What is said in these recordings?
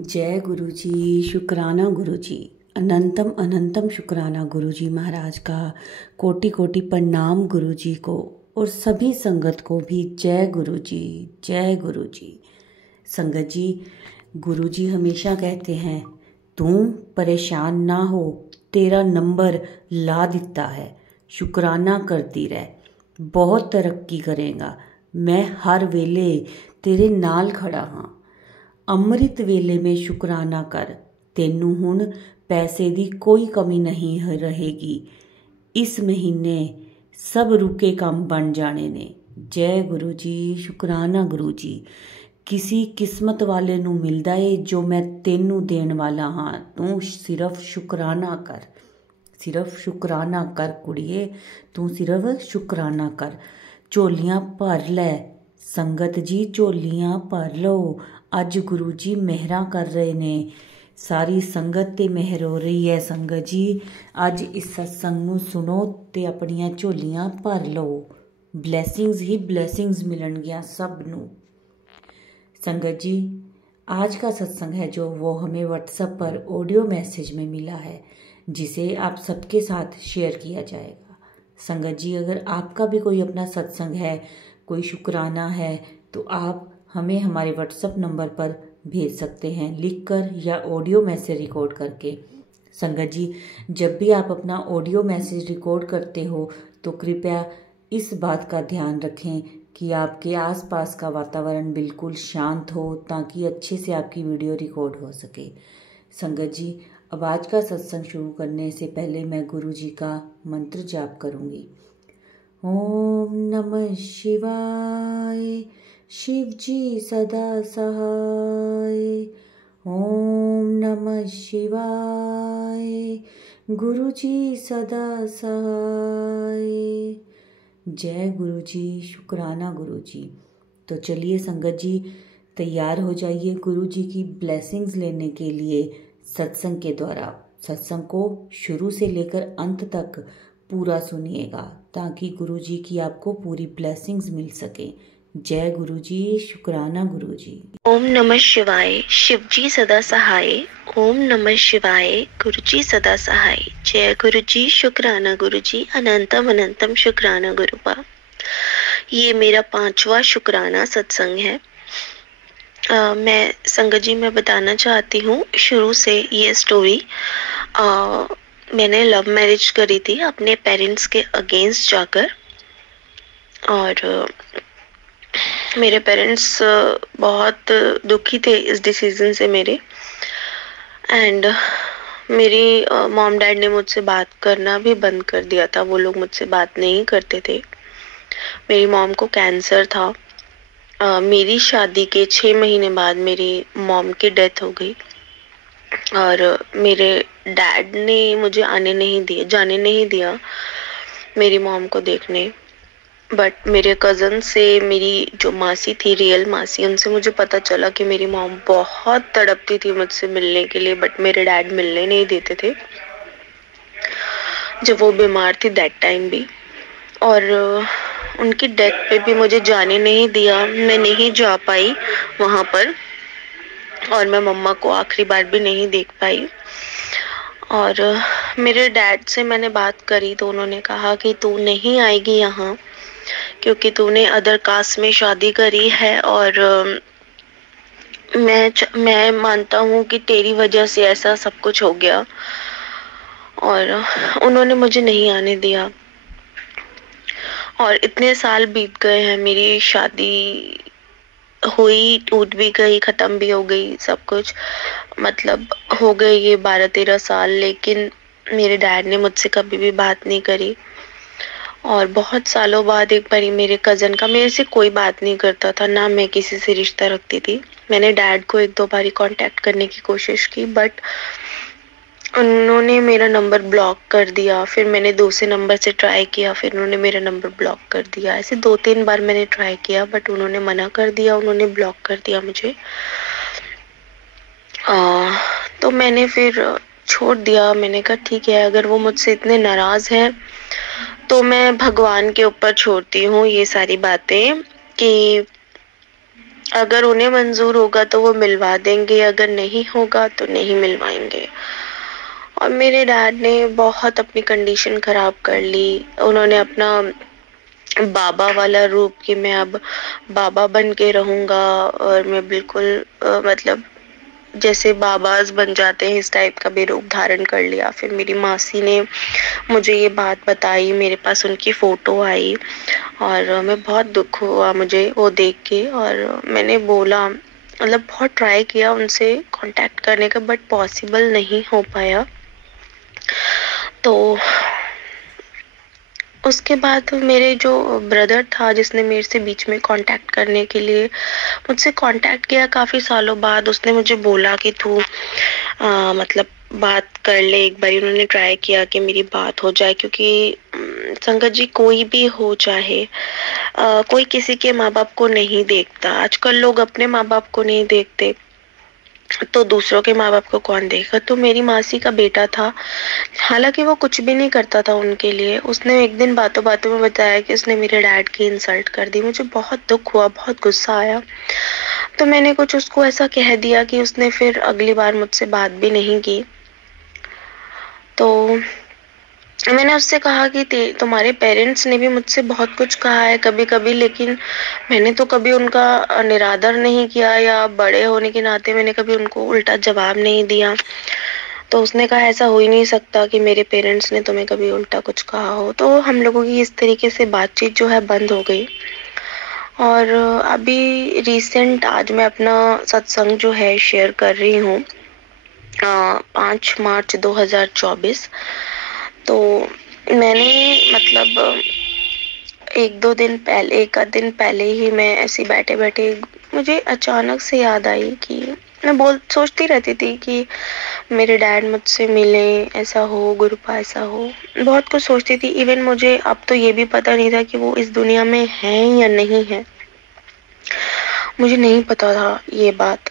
जय गुरु जी। शुक्राना गुरु जी। अनंतम अनंतम शुक्राना गुरु जी महाराज का। कोटि कोटि प्रणाम गुरु जी को और सभी संगत को भी जय गुरु जी। जय गुरु जी। संगत जी, गुरु जी हमेशा कहते हैं तू परेशान ना हो, तेरा नंबर ला दिता है, शुक्राना करती रह, बहुत तरक्की करेगा, मैं हर वेले तेरे नाल खड़ा हाँ। ਅੰਮ੍ਰਿਤ ਵੇਲੇ में शुकराना कर, तेनू हुण पैसे दी कोई कमी नहीं रहेगी। इस महीने सब रुके काम बन जाने ने। जय गुरु जी। शुकराना गुरु जी। किसी किस्मत वाले नू मिलदा है जो मैं तेनू देण वाला हाँ, तू सिर्फ शुकराना कर, सिर्फ शुकराना कर कुड़िए, तू सिर्फ शुकराना कर। झोलियां भर लै संगत जी, झोलियां भर लो, अज गुरु जी मेहरा कर रहे ने, सारी संगत ते मेहर हो रही है। संगत जी अज इस सत्संग नू सुनो ते अपनियां झोलियां भर लो, ब्लैसिंग्स ही ब्लैसिंग्स मिलणगियां सब नू। संगत जी आज का सत्संग है जो वो हमें व्हाट्सएप पर ऑडियो मैसेज में मिला है, जिसे आप सबके साथ शेयर किया जाएगा। संगत जी अगर आपका भी कोई अपना सत्संग है, कोई शुक्राना है, तो आप हमें हमारे व्हाट्सएप नंबर पर भेज सकते हैं, लिखकर या ऑडियो मैसेज रिकॉर्ड करके। संगत जी जब भी आप अपना ऑडियो मैसेज रिकॉर्ड करते हो तो कृपया इस बात का ध्यान रखें कि आपके आसपास का वातावरण बिल्कुल शांत हो, ताकि अच्छे से आपकी वीडियो रिकॉर्ड हो सके। संगत जी अब आज का सत्संग शुरू करने से पहले मैं गुरु जी का मंत्र जाप करूंगी। ओम नमः शिवाय, शिव जी सदा सहाय। ओम नमः शिवाय, गुरु जी सदा सहाय। जय गुरु जी। शुक्राना गुरु जी। तो चलिए संगत जी तैयार हो जाइए गुरु जी की ब्लेसिंग्स लेने के लिए सत्संग के द्वारा। सत्संग को शुरू से लेकर अंत तक पूरा सुनिएगा, ताकि गुरु जी की आपको पूरी ब्लेसिंग्स मिल सके। जय गुरु जी। शुक्राना गुरु जी। ओम नमः शिवाय, शिव जी सदा सहाय। ओम नमः शिवाय, गुरु जी सदा सहाय। जय गुरु जी। शुक्राना गुरु जी। अनंतम अनंतम शुक्राना गुरुपा। ये मेरा 5वां शुक्राना सत्संग है। मैं संगत जी मैं बताना चाहती हूँ शुरू से ये स्टोरी। मैंने लव मैरिज करी थी अपने पेरेंट्स के अगेंस्ट जाकर, और मेरे पेरेंट्स बहुत दुखी थे इस डिसीजन से मेरे। एंड मेरी मॉम डैड ने मुझसे बात करना भी बंद कर दिया था, वो लोग मुझसे बात नहीं करते थे। मेरी मॉम को कैंसर था। मेरी शादी के 6 महीने बाद मेरी मॉम की डेथ हो गई, और मेरे डैड ने मुझे जाने नहीं दिया मेरी मॉम को देखने। बट मेरे कज़न से मेरी जो मासी थी, रियल मासी, उनसे मुझे पता चला कि मेरी मॉम बहुत तड़पती थी मुझसे मिलने के लिए, बट मेरे डैड मिलने नहीं देते थे जब वो बीमार थी दैट टाइम भी। और उनकी डेथ पे भी मुझे जाने नहीं दिया, मैं नहीं जा पाई वहाँ पर, और मैं मम्मा को आखिरी बार भी नहीं देख पाई। और मेरे डैड से मैंने बात करी तो उन्होंने कहा कि तू नहीं आएगी यहाँ, क्योंकि तूने अदर कास्ट में शादी करी है, और मैं मानता हूँ कि तेरी वजह से ऐसा सब कुछ हो गया। और उन्होंने मुझे नहीं आने दिया, और इतने साल बीत गए हैं, मेरी शादी हुई, टूट भी गई, खत्म भी हो गई, सब कुछ मतलब हो गए ये 12-13 साल, लेकिन मेरे डैड ने मुझसे कभी भी बात नहीं करी। और बहुत सालों बाद एक बारी मेरे कज़न का, मेरे से कोई बात नहीं करता था, ना मैं किसी से रिश्ता रखती थी। मैंने डैड को 1-2 बारी कांटेक्ट करने की कोशिश की, बट उन्होंने मेरा नंबर ब्लॉक कर दिया। फिर मैंने दूसरे नंबर से ट्राई किया, फिर उन्होंने मेरा नंबर ब्लॉक कर दिया। ऐसे 2-3 बार मैंने ट्राई किया, बट उन्होंने मना कर दिया, उन्होंने ब्लॉक कर दिया मुझे। तो मैंने फिर छोड़ दिया। मैंने कहा ठीक है, अगर वो मुझसे इतने नाराज हैं तो मैं भगवान के ऊपर छोड़ती हूँ ये सारी बातें, कि अगर उन्हें मंजूर होगा तो वो मिलवा देंगे, अगर नहीं होगा तो नहीं मिलवाएंगे। और मेरे डैड ने बहुत अपनी कंडीशन खराब कर ली। उन्होंने अपना बाबा वाला रूप कि मैं अब बाबा बन के रहूंगा, और मैं बिल्कुल मतलब जैसे बाबाज बन जाते हैं इस टाइप का भी रूप धारण कर लिया। फिर मेरी मासी ने मुझे ये बात बताई, मेरे पास उनकी फोटो आई, और मैं बहुत दुख हुआ मुझे वो देख के। और मैंने बोला, मतलब बहुत ट्राई किया उनसे कांटेक्ट करने का, बट पॉसिबल नहीं हो पाया। तो उसके बाद मेरे जो ब्रदर था जिसने मेरे से बीच में कांटेक्ट करने के लिए मुझसे कांटेक्ट किया काफी सालों बाद, उसने मुझे बोला कि तू मतलब बात कर ले एक बार। उन्होंने ट्राई किया कि मेरी बात हो जाए, क्योंकि संगत जी कोई भी हो चाहे कोई किसी के माँ बाप को नहीं देखता। आजकल लोग अपने माँ बाप को नहीं देखते, तो दूसरों के माँ बाप को कौन देखेगा। तो मेरी मासी का बेटा था, हालांकि वो कुछ भी नहीं करता था उनके लिए। उसने एक दिन बातों बातों में बताया कि उसने मेरे डैड की इंसल्ट कर दी। मुझे बहुत दुख हुआ, बहुत गुस्सा आया। तो मैंने कुछ उसको ऐसा कह दिया कि उसने फिर अगली बार मुझसे बात भी नहीं की। तो मैंने उससे कहा कि तुम्हारे पेरेंट्स ने भी मुझसे बहुत कुछ कहा है कभी कभी, लेकिन मैंने तो कभी उनका निरादर नहीं किया, या बड़े होने के नाते मैंने कभी उनको उल्टा जवाब नहीं दिया। तो उसने कहा ऐसा हो ही नहीं सकता कि मेरे पेरेंट्स ने तुम्हें कभी उल्टा कुछ कहा हो। तो हम लोगों की इस तरीके से बातचीत जो है बंद हो गई। और अभी रिसेंट आज मैं अपना सत्संग जो है शेयर कर रही हूँ, 5 मार्च 2024। तो मैंने मतलब एक आध दिन पहले ही मैं ऐसे बैठे बैठे मुझे अचानक से याद आई कि मैं सोचती रहती थी कि मेरे डैड मुझसे मिले, ऐसा हो गुरुपा, ऐसा हो। बहुत कुछ सोचती थी। इवन मुझे अब तो ये भी पता नहीं था कि वो इस दुनिया में हैं या नहीं है। मुझे नहीं पता था ये बात,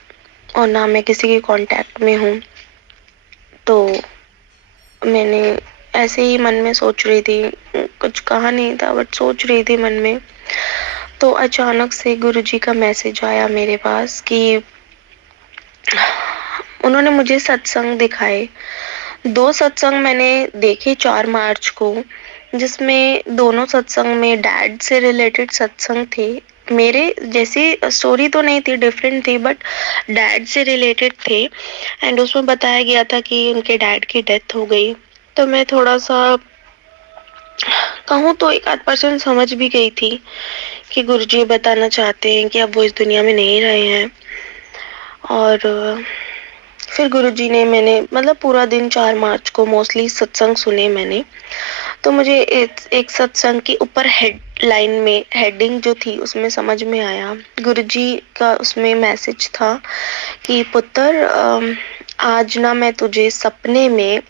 और ना मैं किसी के कांटेक्ट में हूँ। तो मैंने ऐसे ही मन में सोच रही थी, कुछ कहा नहीं था बट सोच रही थी मन में। तो अचानक से गुरुजी का मैसेज आया मेरे पास कि उन्होंने मुझे सत्संग दिखाए। 2 सत्संग मैंने देखे 4 मार्च को, जिसमें दोनों सत्संग में डैड से रिलेटेड सत्संग थे। मेरे जैसी स्टोरी तो नहीं थी, डिफरेंट थी, बट डैड से रिलेटेड थे। एंड उसमें बताया गया था कि उनके डैड की डेथ हो गई। तो मैं थोड़ा सा कहूँ तो 1-8% समझ भी गई थी कि गुरुजी बताना चाहते हैं कि अब वो इस दुनिया में नहीं रहे हैं। और फिर गुरुजी ने, मैंने मतलब पूरा दिन 4 मार्च को मोस्टली सत्संग सुने मैंने। तो मुझे एक सत्संग के ऊपर हेडलाइन में हेडिंग जो थी उसमें समझ में आया, गुरुजी का उसमें मैसेज था कि पुत्र आज ना मैं तुझे सपने में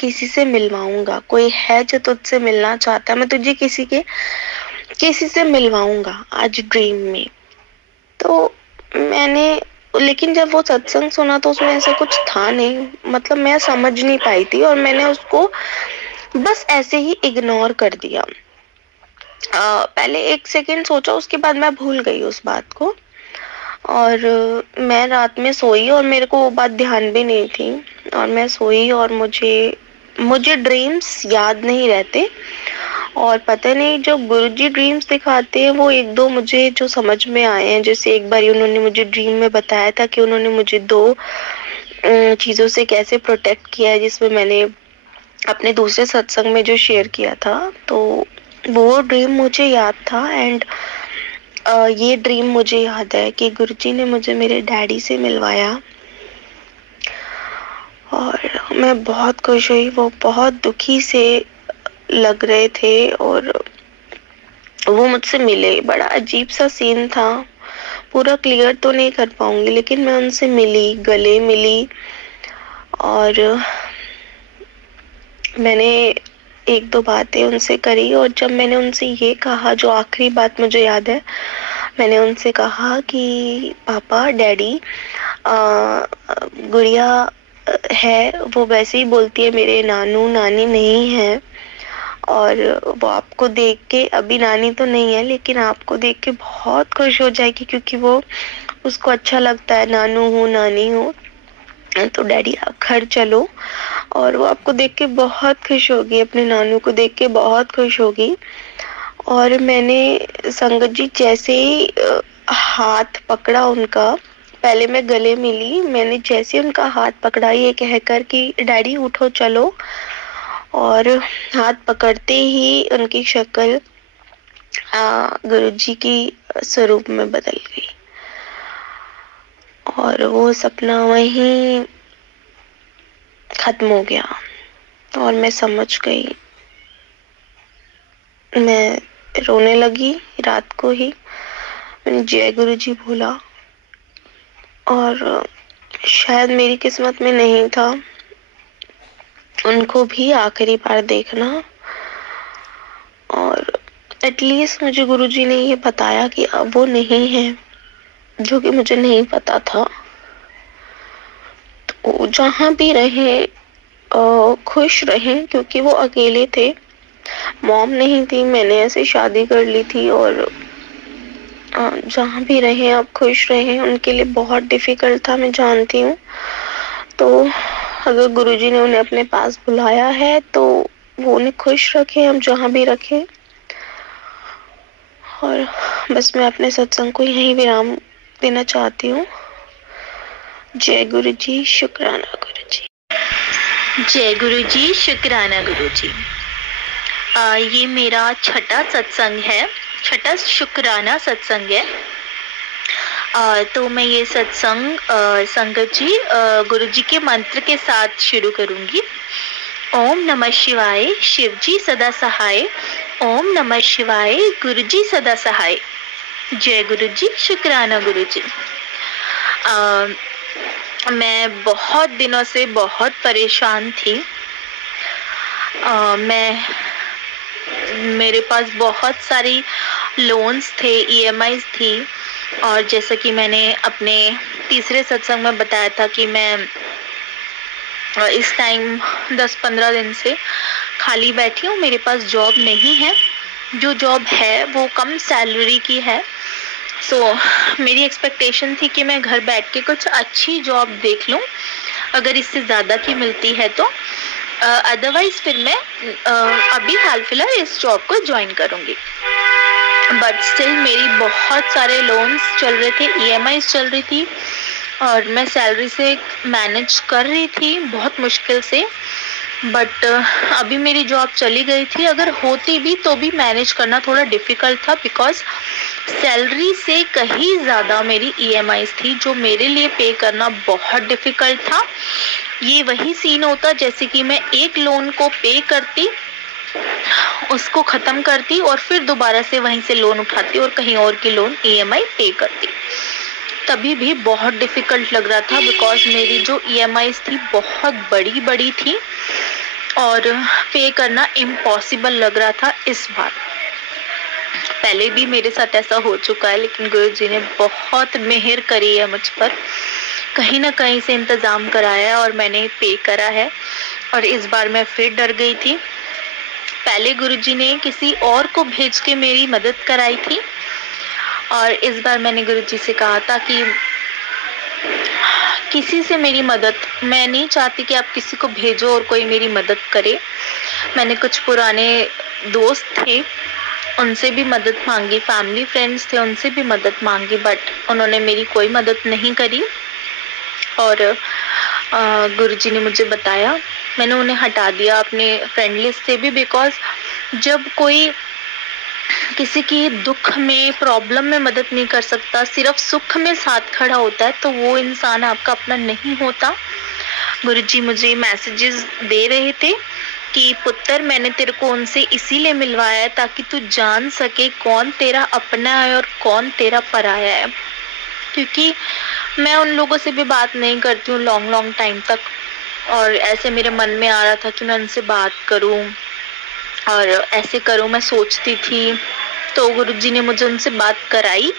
किसी से मिलवाऊंगा। कोई है जो तुझसे मिलना चाहता है, मैं तुझे किसी से मिलवाऊंगा आज ड्रीम में। तो मैंने, लेकिन जब वो सत्संग सुना तो उसमें ऐसा कुछ था नहीं, मतलब मैं समझ नहीं पाई थी, और मैंने उसको बस ऐसे ही इग्नोर कर दिया। पहले 1 सेकेंड सोचा, उसके बाद मैं भूल गई उस बात को। और मैं रात में सोई और मेरे को वो बात ध्यान भी नहीं थी। और मैं सोई और मुझे मुझे ड्रीम्स याद नहीं रहते। और पता नहीं जो गुरुजी ड्रीम्स दिखाते हैं वो 1-2 मुझे जो समझ में आए हैं। जैसे एक बार उन्होंने मुझे ड्रीम में बताया था कि उन्होंने मुझे 2 चीजों से कैसे प्रोटेक्ट किया है, जिसमें मैंने अपने दूसरे सत्संग में जो शेयर किया था। तो वो ड्रीम मुझे याद था। एंड ये ड्रीम मुझे याद है कि गुरुजी ने मुझे मेरे डैडी से मिलवाया, और मैं बहुत खुश हुई। वो बहुत दुखी से लग रहे थे और वो मुझसे मिले। बड़ा अजीब सा सीन था, पूरा क्लियर तो नहीं कर पाऊंगी, लेकिन मैं उनसे मिली, गले मिली। और मैंने 1-2 बातें उनसे करी। और जब मैंने उनसे ये कहा, जो आखिरी बात मुझे याद है, मैंने उनसे कहा कि पापा, डैडी, गुड़िया है वो वैसे ही बोलती है मेरे नानू नानी नहीं है, और वो आपको देख के, अभी नानी तो नहीं है लेकिन आपको देख के बहुत खुश हो जाएगी, क्योंकि वो उसको अच्छा लगता है नानू हो नानी हो। तो डैडी आप घर चलो, और वो आपको देख के बहुत खुश होगी, अपने नानू को देख के बहुत खुश होगी। और मैंने संगत जी जैसे ही हाथ पकड़ा उनका, पहले मैं गले मिली, मैंने जैसे उनका हाथ पकड़ा ये कहकर कि डैडी उठो चलो, और हाथ पकड़ते ही उनकी शक्ल गुरुजी की स्वरूप में बदल गई, और वो सपना वहीं खत्म हो गया। और मैं समझ गई, मैं रोने लगी रात को ही। मैंने जय गुरु जी बोला, और शायद मेरी किस्मत में नहीं था उनको भी आखिरी बार देखना। और एटलीस्ट मुझे गुरुजी ने ये बताया कि अब वो नहीं है, जो कि मुझे नहीं पता था। तो जहाँ भी रहे खुश रहे, क्योंकि वो अकेले थे, मॉम नहीं थी, मैंने ऐसे शादी कर ली थी। और जहाँ भी रहे आप खुश रहे, उनके लिए बहुत डिफिकल्ट था, मैं जानती हूँ। तो अगर गुरुजी ने उन्हें अपने पास बुलाया है तो वो उन्हें खुश रखे, हम जहाँ भी रखें। और बस मैं अपने सत्संग को यहीं विराम देना चाहती हूँ। जय गुरु जी, शुक्राना गुरु जी। जय गुरु जी, शुक्राना गुरु जी। ये मेरा छठा सत्संग है, छठा शुक्राना सत्संग है। तो मैं ये सत्संग संगत जी गुरु जी के मंत्र के साथ शुरू करूंगी। ओम नमः शिवाय, शिव जी सदा सहाय। ओम नमः शिवाय, गुरु जी सदा सहाय। जय गुरु जी, शुक्राना गुरु जी। मैं बहुत दिनों से बहुत परेशान थी। मेरे पास बहुत सारी लोन्स थे, ईएमआईज थी। और जैसा कि मैंने अपने तीसरे सत्संग में बताया था कि मैं इस टाइम 10-15 दिन से खाली बैठी हूँ, मेरे पास जॉब नहीं है। जो जॉब है वो कम सैलरी की है। सो मेरी एक्सपेक्टेशन थी कि मैं घर बैठ के कुछ अच्छी जॉब देख लूँ, अगर इससे ज़्यादा की मिलती है तो। अदरवाइज फिर मैं अभी हाल फिलहाल इस जॉब को ज्वाइन करूँगी। बट स्टिल मेरी बहुत सारे लोन्स चल रहे थे, ईएमआईज चल रही थी, और मैं सैलरी से मैनेज कर रही थी बहुत मुश्किल से। बट अभी मेरी जॉब चली गई थी, अगर होती भी तो भी मैनेज करना थोड़ा डिफिकल्ट था, बिकॉज सैलरी से कहीं ज़्यादा मेरी ईएमआईज थी, जो मेरे लिए पे करना बहुत डिफिकल्ट था। ये वही सीन होता जैसे कि मैं एक लोन को पे करती, उसको ख़त्म करती, और फिर दोबारा से वहीं से लोन उठाती और कहीं और की लोन ईएमआई पे करती। तभी भी बहुत डिफिकल्ट लग रहा था, बिकॉज मेरी जो ईएमआईज थी बहुत बड़ी बड़ी थी और पे करना इम्पॉसिबल लग रहा था इस बार। पहले भी मेरे साथ ऐसा हो चुका है, लेकिन गुरुजी ने बहुत मेहर करी है मुझ पर, कहीं ना कहीं से इंतज़ाम कराया और मैंने पे करा है। और इस बार मैं फिर डर गई थी। पहले गुरुजी ने किसी और को भेज के मेरी मदद कराई थी, और इस बार मैंने गुरुजी से कहा था कि किसी से मेरी मदद, मैं नहीं चाहती कि आप किसी को भेजो और कोई मेरी मदद करे। मैंने कुछ पुराने दोस्त थे, उनसे भी मदद मांगी, फैमिली फ्रेंड्स थे, उनसे भी मदद मांगी, बट उन्होंने मेरी कोई मदद नहीं करी। और गुरुजी ने मुझे बताया, मैंने उन्हें हटा दिया अपने फ्रेंड लिस्ट से भी, बिकॉज जब कोई किसी की दुख में, प्रॉब्लम में मदद नहीं कर सकता, सिर्फ सुख में साथ खड़ा होता है, तो वो इंसान आपका अपना नहीं होता। गुरुजी मुझे मैसेजेस दे रहे थे कि पुत्र, मैंने तेरे को उनसे इसीलिए मिलवाया है ताकि तू जान सके कौन तेरा अपना है और कौन तेरा पराया है। क्योंकि मैं उन लोगों से भी बात नहीं करती हूँ लॉन्ग टाइम तक, और ऐसे मेरे मन में आ रहा था कि मैं उनसे बात करूँ और ऐसे करूँ, मैं सोचती थी। तो गुरुजी ने मुझे उनसे बात कराई।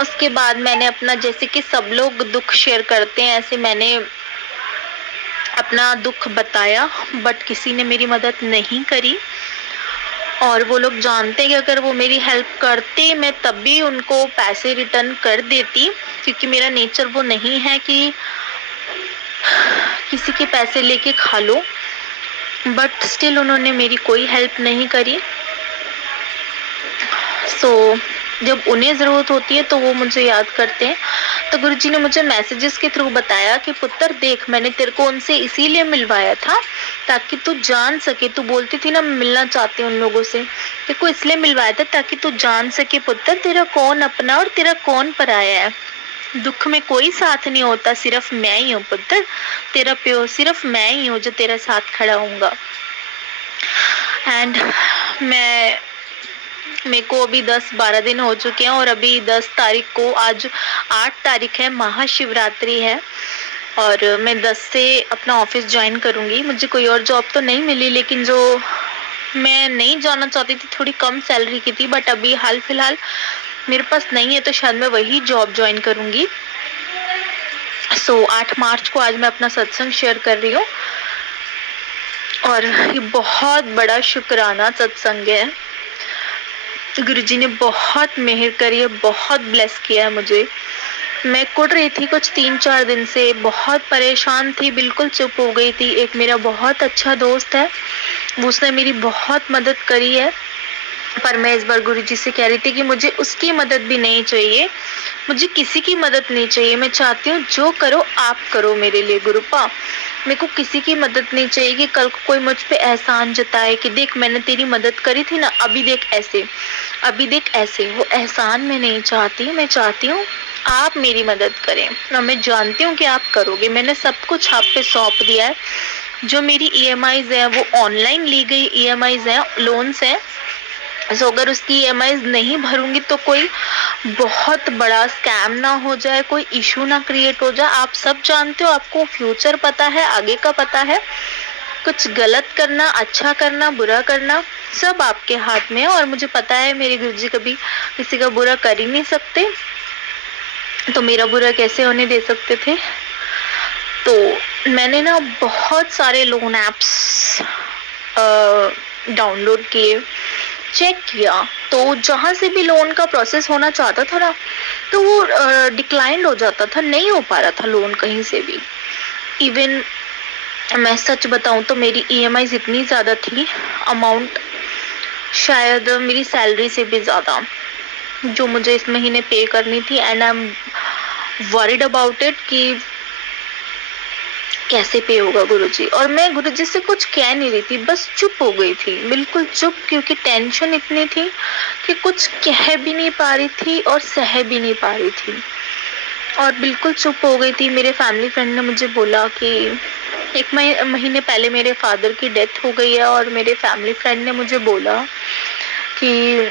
उसके बाद मैंने अपना, जैसे कि सब लोग दुख शेयर करते हैं, ऐसे मैंने अपना दुख बताया, बट किसी ने मेरी मदद नहीं करी। और वो लोग जानते हैं कि अगर वो मेरी हेल्प करते मैं तब भी उनको पैसे रिटर्न कर देती, क्योंकि मेरा नेचर वो नहीं है कि किसी के पैसे लेके खा लो। बट स्टिल उन्होंने मेरी कोई हेल्प नहीं करी। सो जब उन्हें ज़रूरत होती है तो वो मुझे याद करते हैं। तो गुरुजी ने मुझे मैसेजेस के थ्रू बताया कि पुत्र देख, मैंने तेरे को उनसे इसीलिए मिलवाया था ताकि तू जान सके। तू बोलती थी ना मैं मिलना चाहती हूँ उन लोगों से, तेरे को इसलिए मिलवाया था ताकि तू जान सके पुत्र तेरा कौन अपना और तेरा कौन पराया है। दुख में कोई साथ नहीं होता, सिर्फ मैं ही हूँ पुत्र, तेरा प्यो सिर्फ मैं ही हूँ जो तेरा साथ खड़ा हूँगा। एंड मेरे को अभी 10-12 दिन हो चुके हैं और अभी 10 तारीख को, आज 8 तारीख है, महाशिवरात्रि है और मैं 10 से अपना ऑफिस ज्वाइन करूंगी। मुझे कोई और जॉब तो नहीं मिली, लेकिन जो मैं नहीं जाना चाहती थी, थोड़ी कम सैलरी की थी, बट अभी हाल फिलहाल मेरे पास नहीं है तो शायद मैं वही जॉब ज्वाइन करूंगी। सो 8 मार्च को आज मैं अपना सत्संग शेयर कर रही हूँ और ये बहुत बड़ा शुक्राना सत्संग है। गुरुजी ने बहुत मेहर करी है, बहुत ब्लेस किया है मुझे। मैं कुड़ रही थी कुछ 3-4 दिन से, बहुत परेशान थी, बिल्कुल चुप हो गई थी। एक मेरा बहुत अच्छा दोस्त है, उसने मेरी बहुत मदद करी है, पर मैं इस बार गुरुजी से कह रही थी कि मुझे उसकी मदद भी नहीं चाहिए, मुझे किसी की मदद नहीं चाहिए। मैं चाहती हूँ जो करो आप करो मेरे लिए गुरुपा, मेरे को किसी की मदद नहीं चाहिए कि कल को कोई मुझ पे एहसान जताए कि देख मैंने तेरी मदद करी थी ना, अभी देख ऐसे, अभी देख ऐसे। वो एहसान मैं नहीं चाहती, मैं चाहती हूँ आप मेरी मदद करें और मैं जानती हूँ कि आप करोगे। मैंने सब कुछ आप पे सौंप दिया है। जो मेरी EMIs है वो ऑनलाइन ली गई EMIs है, लोन्स हैं। सो अगर उसकी EMIs नहीं भरूंगी तो कोई बहुत बड़ा स्कैम ना हो जाए, कोई इशू ना क्रिएट हो जाए। आप सब जानते हो, आपको फ्यूचर पता है, आगे का पता है। कुछ गलत करना, अच्छा करना, बुरा करना सब आपके हाथ में है और मुझे पता है मेरे गुरुजी कभी किसी का बुरा कर ही नहीं सकते, तो मेरा बुरा कैसे होने दे सकते थे। तो मैंने ना बहुत सारे लोन एप्स डाउनलोड किए, चेक किया, तो जहाँ से भी लोन का प्रोसेस होना चाहता था ना तो वो डिक्लाइंड हो जाता था, नहीं हो पा रहा था लोन कहीं से भी। इवन मैं सच बताऊं तो मेरी EMIs इतनी ज़्यादा थी, अमाउंट शायद मेरी सैलरी से भी ज़्यादा जो मुझे इस महीने पे करनी थी। And I am worried about it कि कैसे पे होगा गुरुजी। और मैं गुरुजी से कुछ कह नहीं रही थी, बस चुप हो गई थी, बिल्कुल चुप, क्योंकि टेंशन इतनी थी कि कुछ कह भी नहीं पा रही थी और सह भी नहीं पा रही थी और बिल्कुल चुप हो गई थी। मेरे फैमिली फ्रेंड ने मुझे बोला कि 1 महीने पहले मेरे फादर की डेथ हो गई है और मेरे फैमिली फ्रेंड ने मुझे बोला कि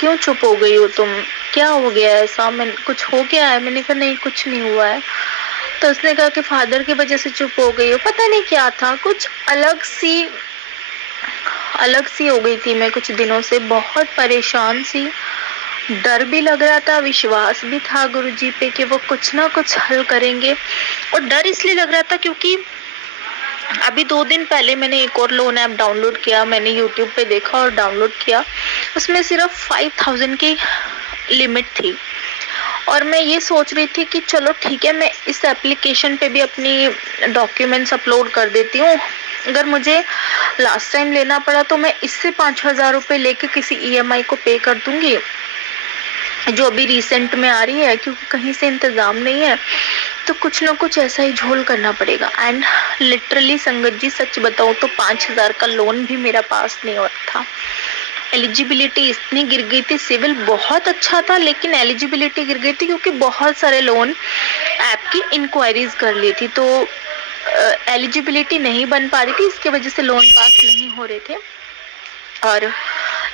क्यों चुप हो गई हो तुम, क्या हो गया ऐसा, मैं कुछ हो गया है? मैंने कहा नहीं कुछ नहीं हुआ है। तो उसने कहा कि फादर की वजह से चुप हो गई हो। पता नहीं क्या था, कुछ अलग सी हो गई थी मैं कुछ दिनों से, बहुत परेशान सी, डर भी लग रहा था, विश्वास भी था गुरुजी पे कि वो कुछ ना कुछ हल करेंगे। और डर इसलिए लग रहा था क्योंकि अभी 2 दिन पहले मैंने एक और लोन ऐप डाउनलोड किया, मैंने YouTube पे देखा और डाउनलोड किया। उसमें सिर्फ 5000 की लिमिट थी और मैं ये सोच रही थी कि चलो ठीक है, मैं इस एप्लीकेशन पे भी अपनी डॉक्यूमेंट्स अपलोड कर देती हूँ। अगर मुझे लास्ट टाइम लेना पड़ा तो मैं इससे 5000 रुपये लेके किसी EMI को पे कर दूंगी जो अभी रिसेंट में आ रही है, क्योंकि कहीं से इंतजाम नहीं है तो कुछ ना कुछ ऐसा ही झोल करना पड़ेगा। एंड लिटरली संगत जी सच बताऊं तो 5000 का लोन भी मेरा पास नहीं हो था। एलिजिबिलिटी इतनी गिर गई थी, सिविल बहुत अच्छा था लेकिन एलिजिबिलिटी गिर गई थी क्योंकि बहुत सारे लोन ऐप की इंक्वायरीज कर ली थी, तो एलिजिबिलिटी नहीं बन पा रही थी, इसकी वजह से लोन पास नहीं हो रहे थे। और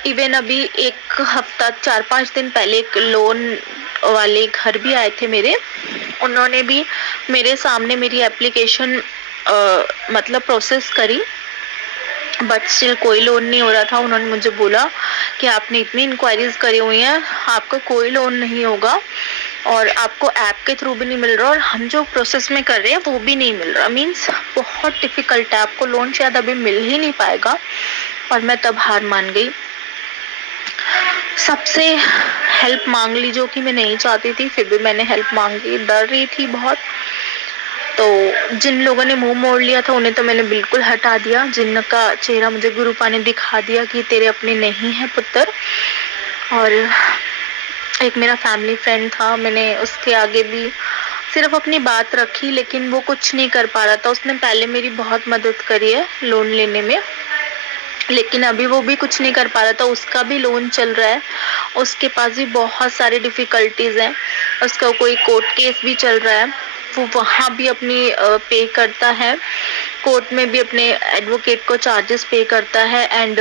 इवन अभी 1 हफ्ता 4-5 दिन पहले एक लोन वाले घर भी आए थे मेरे, उन्होंने भी मेरे सामने मेरी एप्लीकेशन मतलब प्रोसेस करी, बट स्टिल कोई लोन नहीं हो रहा था। उन्होंने मुझे बोला कि आपने इतनी इंक्वायरीज करी हुई हैं, आपका कोई लोन नहीं होगा, और आपको ऐप के थ्रू भी नहीं मिल रहा और हम जो प्रोसेस में कर रहे हैं वो भी नहीं मिल रहा। मीन्स बहुत डिफिकल्ट है, आपको लोन शायद अभी मिल ही नहीं पाएगा। और मैं तब हार मान गई, सबसे हेल्प मांग ली, जो कि मैं नहीं चाहती थी, फिर भी मैंने हेल्प मांगी, डर रही थी बहुत। तो जिन लोगों ने मुंह मोड़ लिया था उन्हें तो मैंने बिल्कुल हटा दिया, जिनका चेहरा मुझे गुरुपा ने दिखा दिया कि तेरे अपने नहीं है पुत्र। और एक मेरा फैमिली फ्रेंड था, मैंने उसके आगे भी सिर्फ अपनी बात रखी, लेकिन वो कुछ नहीं कर पा रहा था। उसने पहले मेरी बहुत मदद करी है लोन लेने में, लेकिन अभी वो भी कुछ नहीं कर पा रहा था। उसका भी लोन चल रहा है, उसके पास भी बहुत सारी डिफिकल्टीज हैं, उसका कोई कोर्ट केस भी चल रहा है, वो वहाँ भी अपनी पे करता है, कोर्ट में भी अपने एडवोकेट को चार्जेस पे करता है, एंड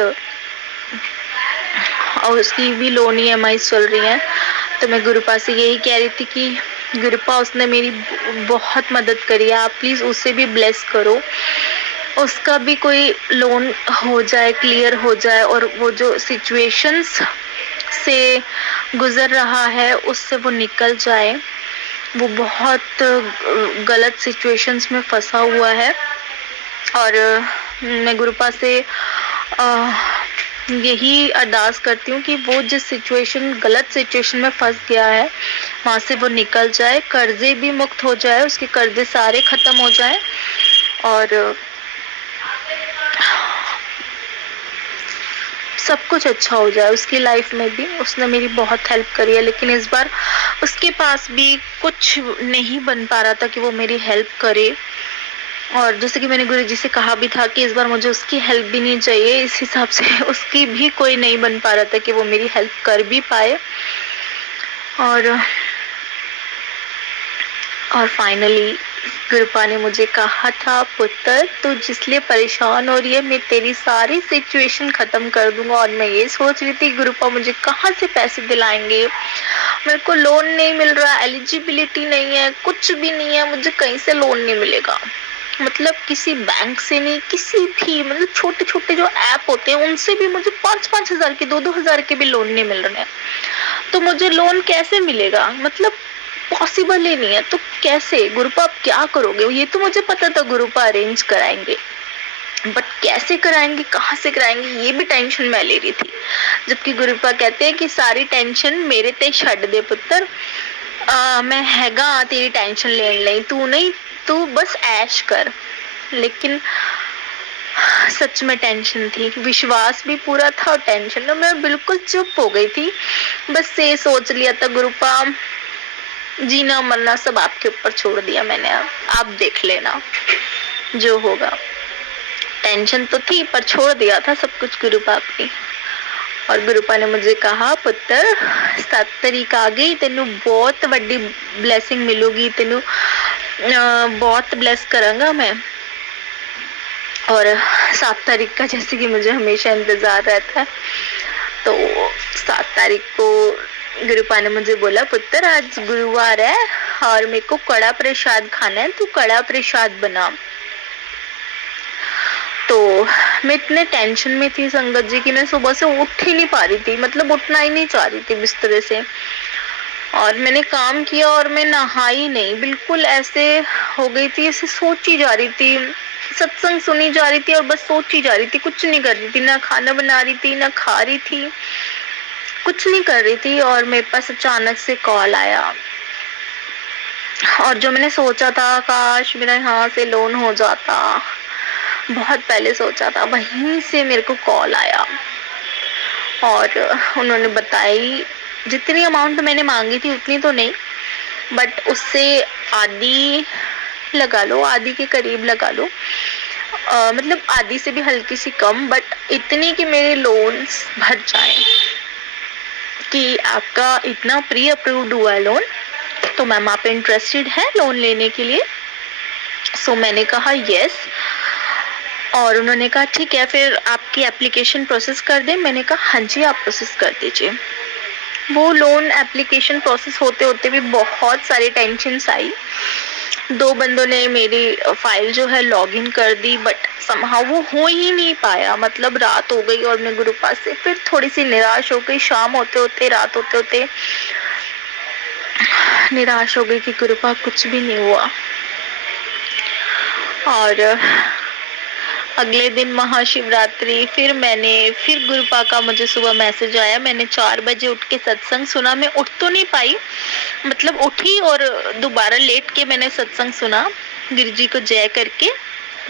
और उसकी भी लोन EMI चल रही है। तो मैं गुरुपा से यही कह रही थी कि गुरुपा, उसने मेरी बहुत मदद करी है, आप प्लीज उसे भी ब्लेस करो, उसका भी कोई लोन हो जाए, क्लियर हो जाए, और वो जो सिचुएशंस से गुजर रहा है उससे वो निकल जाए। वो बहुत गलत सिचुएशंस में फंसा हुआ है। और मैं गुरुपा से यही अरदास करती हूँ कि वो जिस गलत सिचुएशन में फंस गया है वहां से वो निकल जाए, कर्जे भी मुक्त हो जाए, उसके कर्जे सारे खत्म हो जाए, और सब कुछ अच्छा हो जाए उसकी लाइफ में भी। उसने मेरी बहुत हेल्प करी है, लेकिन इस बार उसके पास भी कुछ नहीं बन पा रहा था कि वो मेरी हेल्प करे। और जैसे कि मैंने गुरुजी से कहा भी था कि इस बार मुझे उसकी हेल्प भी नहीं चाहिए, इस हिसाब से उसकी भी कोई नहीं बन पा रहा था कि वो मेरी हेल्प कर भी पाए। और फाइनली गुरुपा ने मुझे कहा था, पुत्र तू जिसलिए परेशान हो रही है, मैं तेरी सारी सिचुएशन खत्म कर दूंगा। और मैं ये सोच रही थी गुरुपा मुझे कहाँ से पैसे दिलाएंगे, मेरे को लोन नहीं मिल रहा, एलिजिबिलिटी नहीं है, कुछ भी नहीं है, मुझे कहीं से लोन नहीं मिलेगा। मतलब किसी बैंक से नहीं, किसी भी, मतलब छोटे छोटे जो ऐप होते हैं उनसे भी मुझे 5-5 हजार के, 2-2 हजार के भी लोन नहीं मिल रहे हैं। तो मुझे लोन कैसे मिलेगा, मतलब पॉसिबल ही नहीं है। तो कैसे गुरुपा आप क्या करोगे? ये तो मुझे पता था गुरुपा अरेंज कराएंगे, बट कैसे कराएंगे, कहाँ से कराएंगे, ये भी टेंशन मैं ले रही थी। जबकि गुरुपा कहते हैं कि सारी टेंशन मेरे ते छड़ दे पुत्र, मैं हैगा तेरी टेंशन लेने लई, तू नहीं, तू बस ऐश कर। लेकिन सच में टेंशन थी, विश्वास भी पूरा था और टेंशन, तो मैं बिल्कुल चुप हो गई थी। बस ये सोच लिया था गुरुपा जीना मरना सब आपके ऊपर छोड़ दिया मैंने, आप देख लेना जो होगा। टेंशन तो थी पर छोड़ दिया था सब कुछ गुरुपा की। और गुरुपा ने मुझे कहा, पुत्र 7 तारीख आ गई, तेनू बहुत बड़ी ब्लेसिंग मिलूगी, तेनू बहुत ब्लेस करांगा मैं। और 7 तारीख का जैसे कि मुझे हमेशा इंतजार रहता है, तो 7 तारीख को गुरुपा ने मुझे बोला, पुत्र आज गुरुवार है और मेरे को कड़ा प्रसाद खाना है, तू कड़ा प्रसाद बना। तो मैं इतने टेंशन में थी संगत जी की मैं सुबह से उठ ही नहीं पा रही थी, मतलब उठना ही नहीं चाह रही थी बिस्तरे से। और मैंने काम किया और मैं नहाई नहीं, बिल्कुल ऐसे हो गई थी, ऐसे सोची जा रही थी, सत्संग सुनी जा रही थी और बस सोची जा रही थी, कुछ नहीं कर रही थी, ना खाना बना रही थी, ना खा रही थी, कुछ नहीं कर रही थी। और मेरे पास अचानक से कॉल आया, और जो मैंने सोचा था काश मेरा यहाँ से लोन हो जाता, बहुत पहले सोचा था, वहीं से मेरे को कॉल आया और उन्होंने बताई जितनी अमाउंट मैंने मांगी थी उतनी तो नहीं, बट उससे आधी लगा लो, आधी के करीब लगा लो, मतलब आधी से भी हल्की सी कम, बट इतनी कि मेरे लोन्स भर जाएं, कि आपका इतना प्री अप्रूव्ड हुआ है लोन, तो मैम आप इंटरेस्टेड है लोन लेने के लिए? सो मैंने कहा यस, और उन्होंने कहा ठीक है फिर आपकी एप्लीकेशन प्रोसेस कर दें। मैंने कहा हाँ जी आप प्रोसेस कर दीजिए। वो लोन एप्लीकेशन प्रोसेस होते होते भी बहुत सारी टेंशन्स आई। 2 बंदों ने मेरी फाइल जो है लॉगिन कर दी, बट समहाउ वो हो ही नहीं पाया, मतलब रात हो गई और मैं गुरुपा से फिर थोड़ी सी निराश हो गई। शाम होते होते, रात होते होते निराश हो गई कि गुरुपा कुछ भी नहीं हुआ। और अगले दिन महाशिवरात्रि, फिर गुरुपा का मुझे सुबह मैसेज आया। मैंने 4 बजे उठ के सत्संग सुना। मैं उठ तो नहीं पाई, मतलब उठी और दोबारा लेट के मैंने सत्संग सुना। गुरुजी को जय करके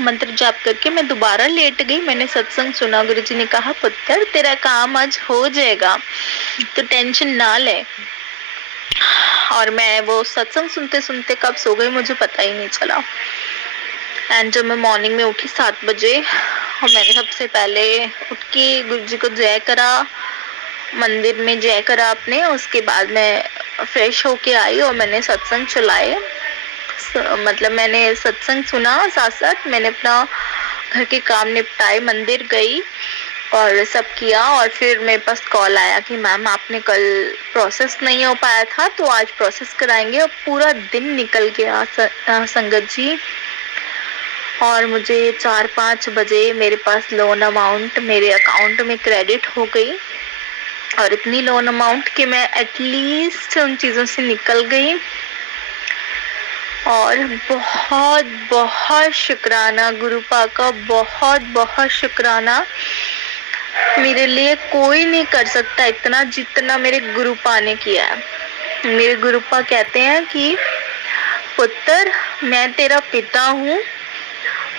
मंत्र जाप करके मैं दोबारा लेट गई। मैंने सत्संग सुना। गुरुजी ने कहा, पुत्र तेरा काम आज हो जाएगा, तो टेंशन ना ले। और मैं वो सत्संग सुनते सुनते कब सो गई मुझे पता ही नहीं चला। एंड जब मैं मॉर्निंग में उठी 7 बजे, और मैंने सबसे पहले उठ के गुरुजी को जय करा, मंदिर में जय करा अपने। उसके बाद मैं फ्रेश होके आई और मैंने सत्संग चलाए। मतलब मैंने सत्संग सुना, साथ साथ मैंने अपना घर के काम निपटाए, मंदिर गई और सब किया। और फिर मेरे पास कॉल आया कि मैम आपने कल प्रोसेस नहीं हो पाया था तो आज प्रोसेस कराएंगे। और पूरा दिन निकल गया संगत जी, और मुझे 4-5 बजे मेरे पास लोन अमाउंट मेरे अकाउंट में क्रेडिट हो गई। और इतनी लोन अमाउंट कि मैं एटलीस्ट उन चीज़ों से निकल गई। और बहुत बहुत शुक्राना गुरुपा का, बहुत बहुत शुक्राना। मेरे लिए कोई नहीं कर सकता इतना जितना मेरे गुरुपा ने किया है। मेरे गुरुपा कहते हैं कि पुत्र मैं तेरा पिता हूँ,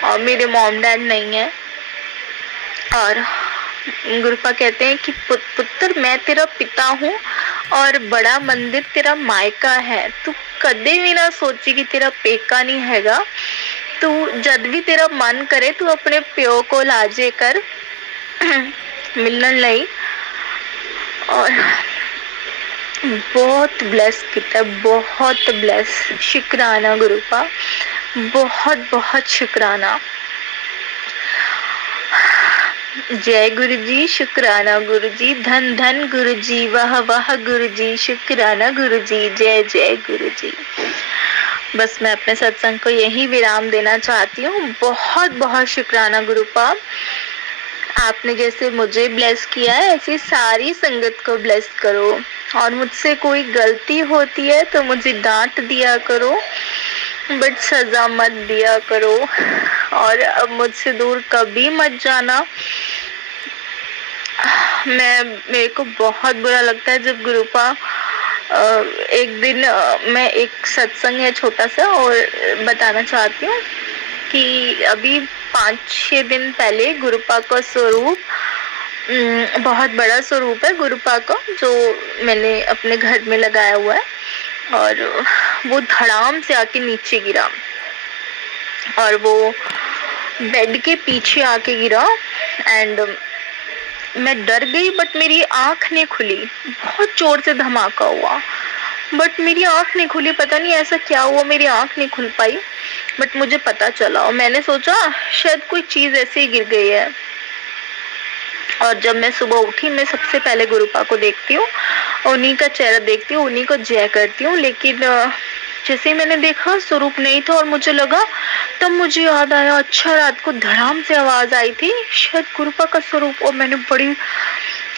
और मेरे मॉम डैड नहीं है। और गुरुपा कहते हैं कि पुत्र मैं तेरा पिता हूँ और बड़ा मंदिर तेरा मायका है। तू कदे भी ना सोची कि तेरा पेका नहीं हैगा। तू जद भी तेरा मन करे तू अपने प्यो को लाजे कर मिलने लई। और बहुत ब्लेस किया, बहुत ब्लेस। शुक्राना गुरुपा, बहुत बहुत शुक्राना। जय गुरुजी, शुक्राना गुरुजी, धन धन गुरुजी, वाह वाह गुरुजी, शुक्राना गुरुजी, जय जय गुरुजी। बस मैं अपने सत्संग को यही विराम देना चाहती हूँ। बहुत बहुत शुक्राना गुरुपा, आपने जैसे मुझे ब्लेस किया है ऐसी सारी संगत को ब्लेस करो। और मुझसे कोई गलती होती है तो मुझे डांट दिया करो, बट सजा मत दिया करो। और अब मुझसे दूर कभी मत जाना। मेरे को बहुत बुरा लगता है जब गुरुपा एक दिन मैं एक सत्संग है छोटा सा और बताना चाहती हूँ कि अभी 5-6 दिन पहले गुरुपा का स्वरूप, बहुत बड़ा स्वरूप है गुरुपा का जो मैंने अपने घर में लगाया हुआ है, और वो धड़ाम से आके नीचे गिरा और वो बेड के पीछे आके गिरा। एंड मैं डर गई, बट मेरी आंख नहीं खुली। बहुत जोर से धमाका हुआ बट मेरी आंख नहीं खुली। पता नहीं ऐसा क्या हुआ, मेरी आंख नहीं खुल पाई, बट मुझे पता चला और मैंने सोचा शायद कोई चीज ऐसे ही गिर गई है। और जब मैं सुबह उठी, मैं सबसे पहले गुरुपा को देखती हूँ, उन्हीं का चेहरा देखती हूँ, उन्हीं को जय करती हूँ। लेकिन जैसे ही मैंने देखा स्वरूप नहीं था और मुझे लगा, तब मुझे याद आया, अच्छा रात को धड़ाम से आवाज आई थी, शायद गुरुपा का स्वरूप। और मैंने बड़ी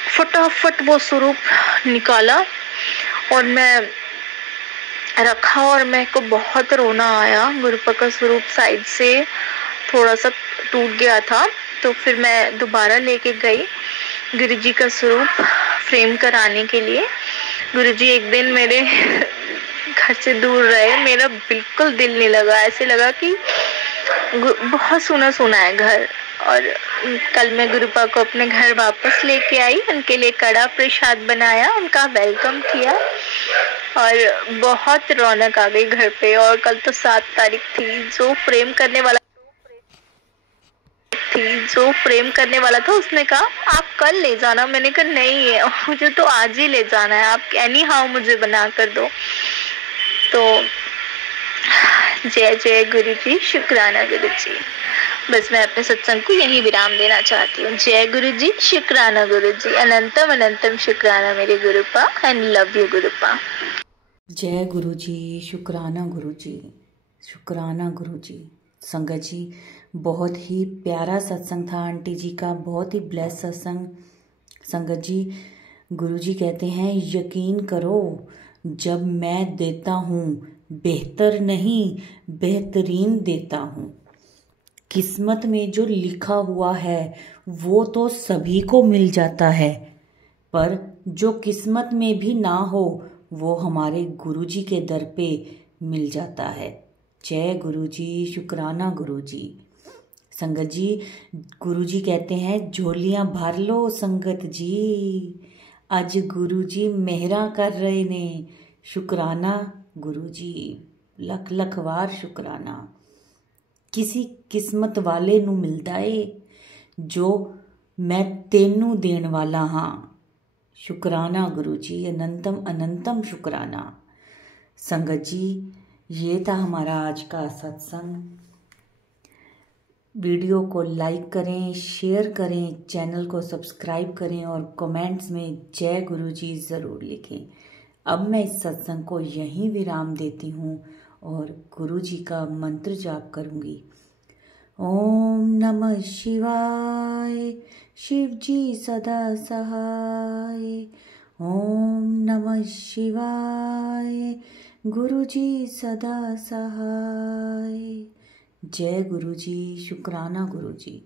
फटाफट वो स्वरूप निकाला और मैं रखा, और मेरे को बहुत रोना आया। गुरुपा का स्वरूप साइड से थोड़ा सा टूट गया था, तो फिर मैं दोबारा लेके गई गुरुजी का स्वरूप फ्रेम कराने के लिए। गुरुजी एक दिन मेरे घर से दूर रहे, मेरा बिल्कुल दिल नहीं लगा, ऐसे लगा कि बहुत सुना सुना है घर। और कल मैं गुरुपा को अपने घर वापस लेके आई, उनके लिए कड़ा प्रसाद बनाया, उनका वेलकम किया और बहुत रौनक आ गई घर पे। और कल तो 7 तारीख थी, जो प्रेम करने वाला था उसने कहा आप कल ले जाना। मैंने कहा नहीं है, मुझे तो आज ही ले जाना है, आप एनी हाउ मुझे बना कर दो। तो जय जय गुरुजी, शुक्राना गुरुजी। बस मैं अपने सत्संग को यही विराम देना चाहती हूँ। जय गुरुजी, शुक्राना गुरुजी, अनंतम अनंतम शुक्राना मेरे गुरुपा, एंड लव यू गुरुपा। जय गुरुजी, शुक्राना गुरुजी, शुक्राना गुरुजी। संगत जी, बहुत ही प्यारा सत्संग था आंटी जी का, बहुत ही ब्लेस सत्संग। संगत जी, गुरुजी कहते हैं यकीन करो, जब मैं देता हूँ बेहतर नहीं बेहतरीन देता हूँ। किस्मत में जो लिखा हुआ है वो तो सभी को मिल जाता है, पर जो किस्मत में भी ना हो वो हमारे गुरुजी के दर पे मिल जाता है। जय गुरुजी, शुक्राना गुरुजी। संगत जी, गुरुजी कहते हैं झोलियां भर लो संगत जी, अज गुरुजी मेहरा कर रहे ने। शुक्राना गुरुजी, लख लख वार शुक्राना। किसी किस्मत वाले नू मिलदा ए जो मैं तेनू देण वाला हाँ। शुक्राना गुरुजी, अनंतम अनंतम शुक्राना। संगत जी, ये था हमारा आज का सत्संग। वीडियो को लाइक करें, शेयर करें, चैनल को सब्सक्राइब करें और कमेंट्स में जय गुरुजी ज़रूर लिखें। अब मैं इस सत्संग को यहीं विराम देती हूँ और गुरुजी का मंत्र जाप करूँगी। ओम नमः शिवाय, शिव जी सदा सहाय। ओम नमः शिवाय, गुरुजी सदा सहाय। जय गुरुजी, शुक्राना गुरुजी।